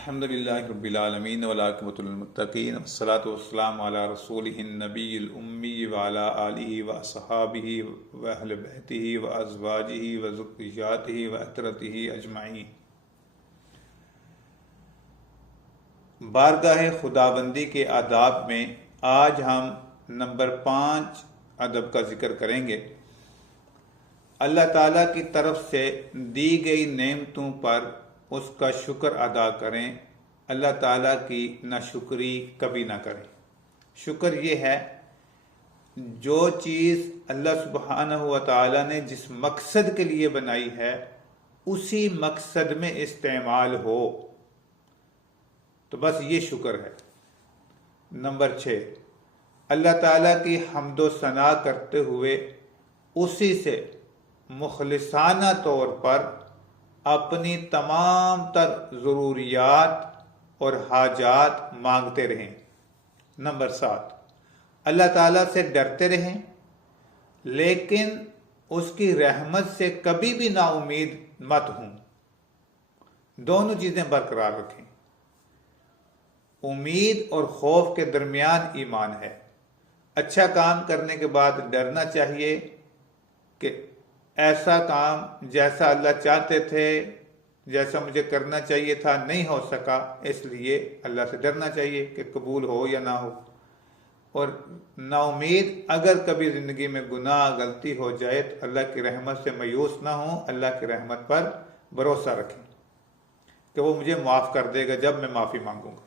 अल्हम्दुलिल्लाहि रब्बिल आलमीन वल आक़िबतुल मुत्तक़ीन वस्सलातु वस्सलामु अला रसूलिहिन नबिय्यिल उम्मी व अला आलिहि व अस्हाबिहि व अहलि बैतिहि व अज़वाजिहि व ज़ुर्रिय्यातिहि व अतरतिहि अजमाइन। बारगाह खुदाबंदी के आदाब में आज हम नंबर 5 अदब का जिक्र करेंगे। अल्लाह ताला की तरफ से दी गई नेमतों पर उसका शुक्र अदा करें, अल्लाह ताला की नाशुक्री कभी ना करें। शुक्र ये है जो चीज़ अल्लाह सुब्हानहु व तआला ने जिस मकसद के लिए बनाई है उसी मकसद में इस्तेमाल हो, तो बस ये शुक्र है। नंबर 6, अल्लाह ताला की हम्दो सना करते हुए उसी से मुखलिसाना तौर पर अपनी तमाम तर ज़रूरियात और हाजात मांगते रहें। नंबर 7, अल्लाह ताला से डरते रहें लेकिन उसकी रहमत से कभी भी नाउमीद मत हों। दोनों चीज़ें बरकरार रखें। उम्मीद और खौफ के दरमियान ईमान है। अच्छा काम करने के बाद डरना चाहिए कि ऐसा काम जैसा अल्लाह चाहते थे, जैसा मुझे करना चाहिए था, नहीं हो सका, इसलिए अल्लाह से डरना चाहिए कि कबूल हो या ना हो। और नाउमीद अगर कभी ज़िंदगी में गुनाह गलती हो जाए तो अल्लाह की रहमत से मायूस ना हो, अल्लाह की रहमत पर भरोसा रखें कि वो मुझे माफ़ कर देगा जब मैं माफ़ी मांगूंगा।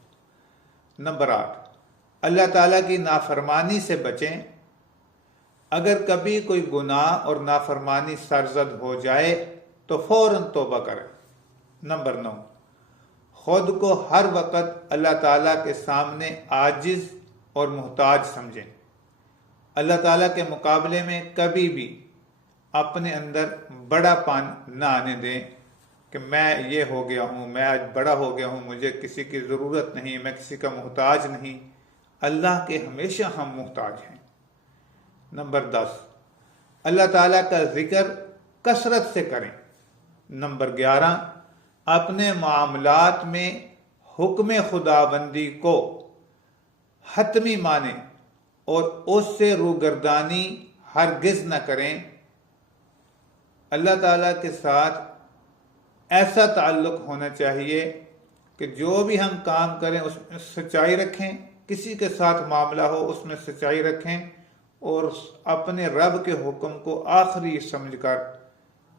नंबर 8, अल्लाह ताला की नाफरमानी से बचें। अगर कभी कोई गुनाह और नाफरमानी सरजद हो जाए तो फौरन तौबा करें। नंबर 9, खुद को हर वक्त अल्लाह ताला के सामने आजिज और मुहताज समझें। अल्लाह ताला के मुकाबले में कभी भी अपने अंदर बड़ापन न आने दें कि मैं ये हो गया हूँ, मैं आज बड़ा हो गया हूँ, मुझे किसी की ज़रूरत नहीं, मैं किसी का मुहताज नहीं। अल्लाह के हमेशा हम मुहताज हैं। नंबर 10, अल्लाह ताला का जिक्र कसरत से करें। नंबर 11, अपने मामलात में हुक्म खुदाबंदी को हतमी माने और उससे रूगर्दानी हरगिज न करें। अल्लाह ताला के साथ ऐसा ताल्लुक होना चाहिए कि जो भी हम काम करें उसमें सच्चाई रखें, किसी के साथ मामला हो उसमें सच्चाई रखें और अपने रब के हुक्म को आखिरी समझकर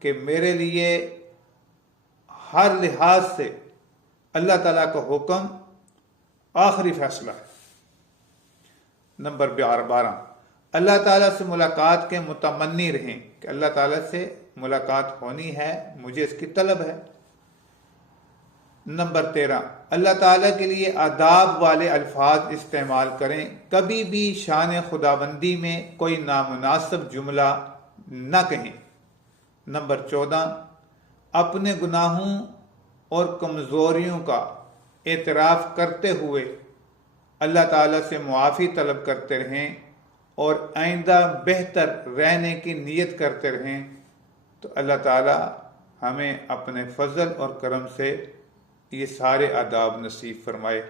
कि मेरे लिए हर लिहाज से अल्लाह ताला का हुक्म आखिरी फैसला है। नंबर 12, अल्लाह ताला से मुलाकात के मुतमन्नी रहें कि अल्लाह ताला से मुलाकात होनी है, मुझे इसकी तलब है। नंबर 13, अल्लाह ताला के लिए आदाब वाले अल्फाज इस्तेमाल करें। कभी भी शान खुदाबंदी में कोई नामुनासिब जुमला न कहें। नंबर 14, अपने गुनाहों और कमज़ोरियों का एतराफ़ करते हुए अल्लाह ताला से मुआफ़ी तलब करते रहें और आइंदा बेहतर रहने की नीयत करते रहें, तो अल्लाह ताला हमें अपने फजल और करम से ये सारे आदाब नसीब फरमाए।